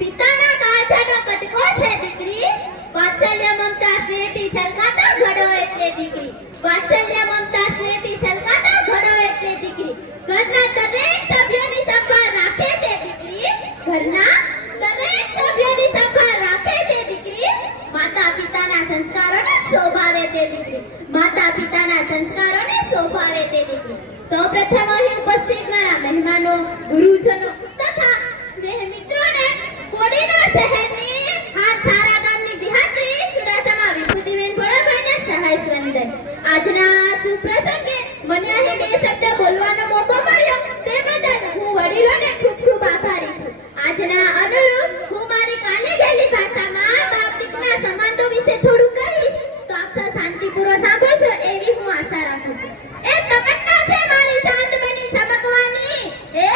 પિતાના કાળજાનો કટકો છે દીકરી, વાત્સલ્ય મમતા સ્નેહથી છલકાતો ઘડો એટલે દીકરી, વાત્સલ્ય મમતા સ્નેહથી છલકાતો ઘડો એટલે દીકરી, ઘરના દરેક સભ્યોની સંભાળ રાખે તે દીકરી, ઘરના દરેક સભ્યોની સંભાળ રાખે તે દીકરી, માતા પિતાના સંસ્કારોને શોભાવે તે દીકરી, માતા પિતાના સંસ્કારોને શોભાવે તે દીકરી. સૌપ્રથમ અહીં ઉપસ્થિત મારા મહેમાનો, ગુરુજનો તથા સ્નેહ મિત્રોને કોડીના શહેરની હાથસારા ગામની દિહાત્રી ચુડાસમા વિભૂતિબેન ભોળાભાઈને સહાય સ્વંદન. આજના સુપ્રસંગે મને અહીં બે શબ્દ બોલવાનો મોકો મળ્યો તે બદલ હું વડીલોને ખૂબ ખૂબ આભારી છું. આજના અનુરૂપ હું મારી કાલે ગયેલી ભાષામાં બાપ દીકરાના સંબંધો વિશે થોડું કહીશ તો આપ સૌ શાંતિપૂર્વક સાંભળજો એવી હું આશા રાખું છું. એ તમન્ના છે મારી ચાંદ બની ચમકવાની, એ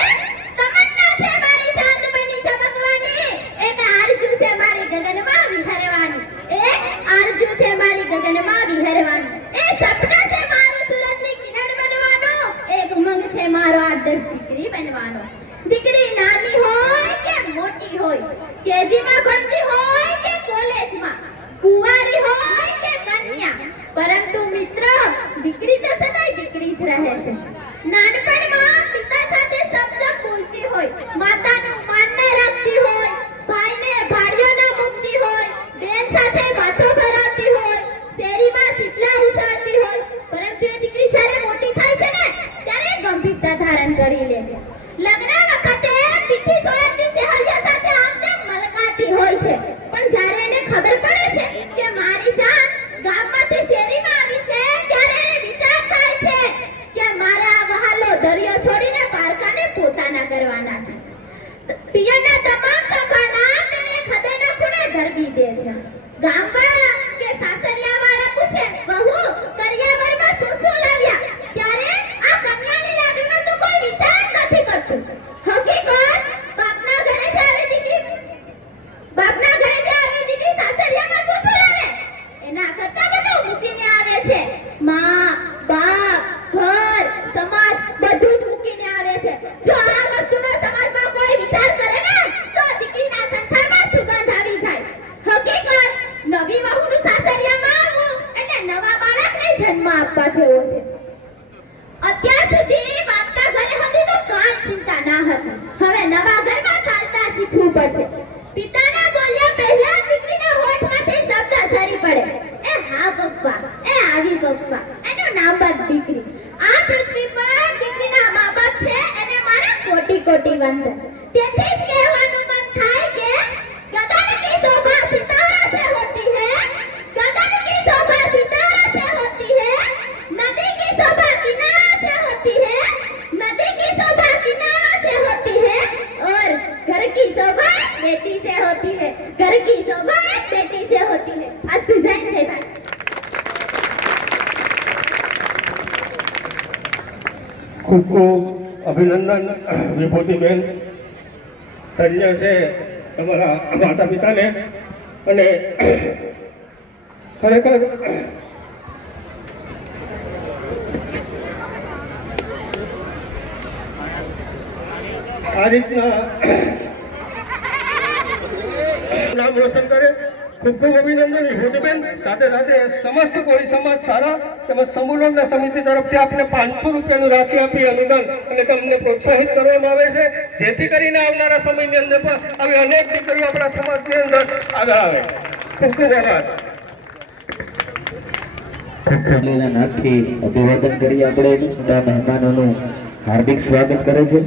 તમન્ના છે મારી ચાંદ બની ચમકવાની, એક આરજુ છે મારી ગગનમાં વિહરવાની, એક આરજુ છે મારી ગગનમાં વિહરવાની, એ સપના છે મારું સુરતની કિરણ બનવાનું, એક ઉમંગ છે મારો આદર્શ દીકરી બનવાનો. દીકરી નાની હોય કે મોટી હોય, કેજીમાં ભણતી હોય કે કોલેજમાં, કુંવારી હોય કે કન્યા, પરંતુ મિત્ર દીકરી તો સદાય દીકરી જ રહે છે. નાનપણમાં પિતા સાથે સમજણ બોલતી હોય, માતાનું માન ન રાખતી હોય, ભાઈને ભાડિયો ન મૂકતી હોય, બેન સાથે વાતો ભરાવતી હોય, શેરીમાં શીપલા ઉછાળતી હોય, પરંતુ એ દીકરી જ્યારે મોટી થાય છે ને ત્યારે ગંભીરતા ધારણ કરી લે છે. લગ્ન વખતે પીઠી સોળાથી સહેલિયા સાથે આમ તેમ મલકાતી હોય છે, પણ જ્યારે એને ખબર પડે છે કે મારી જાન ગામમાંથી શેરીમાં આવી છે ત્યારે એને વિચાર થાય છે કે મારા વહાલો દરિયો છોડીને પારકાને પોતાના કરવાના છે. પિયરના તમામ સંભાળના તેને ખદેના ખૂણે ધરબી દે છે. ગામવાળા કે સાસરિયાવાળા પૂછે, બહુ કરિયાવરમાં શું શું લાવ્યા? ત્યારે આ કન્યાની લાગણીનો તો કોઈ વિચાર નથી કરતું. હકીકત બાપના ઘરેથી આવી દીકરી સાસરિયામાં શું શું લાવે? એના કરતા બધું મૂકીને આવે છે. માં, બાપ, ઘર, સમાજ બધું જ મૂકીને આવે છે. જો આ વસ્તુનો સમાજમાં કોઈ વિચાર કરે ને તો દીકરીના સંસારમાં સુગંધ આવી જાય. હકીકત નવી વહુનું સાસરિયામાં આવવું એટલે નવા બાળકને જન્મ આપવા જેવો છે. અત્યાર સુધી બાપના ઘરે હતી તો કાંઈ ચિંતા ના હતી, હવે નવા ઘરમાં ચાલતા શીખવું પડશે. પિતાના બોલ્યા પહેલા દીકરીના હોઠમાંથી શબ્દ સરી પડે, એ હા પપ્પા, એ આવી પપ્પા, એનું નામ જ દીકરી. આ પૃથ્વી પર દીકરીના મા-બાપ છે એને મારા કોટી કોટી વંદન. તેથી જ કહેવાનું મન થાય કે ગગન કી શોભા સિતારા સે હોતી હૈ, ગગન કી શોભા સિતારા સે હોતી હૈ, નદી કી શોભા કિનારા સે હોતી હૈ, नदी की शोभा किनारा से होती है और घर की शोभा बेटी से होती है, घर की शोभा बेटी से होती है. अस्तु जय जय भाई. ખૂબ ખૂબ અભિનંદન વિભૂતિબેન. ધન્ય છે તમારા માતા પિતાને. અને ખરેખર આ રીતના નામ રોશન કરે. ખૂબ ખૂબ અભિનંદન વિભૂતિબેન. સાથે સાથે સમસ્ત કોળી સમાજ સારા તેમજ સમૂહ સમિતિ તરફથી આપને 500 રૂપિયાનું રાશિ આપી અનુદાન અને તમને પ્રોત્સાહિત કરવામાં આવે છે, જેથી કરીને આવનારા સમયની અંદર પણ આવી અનેક દીકરીઓ આપણા સમાજની અંદર આગળ આવે. ખૂબ ખૂબ આભાર. નાથથી અભિવાદન કરી આપણે મહેમાનોનું હાર્દિક સ્વાગત કરે છે.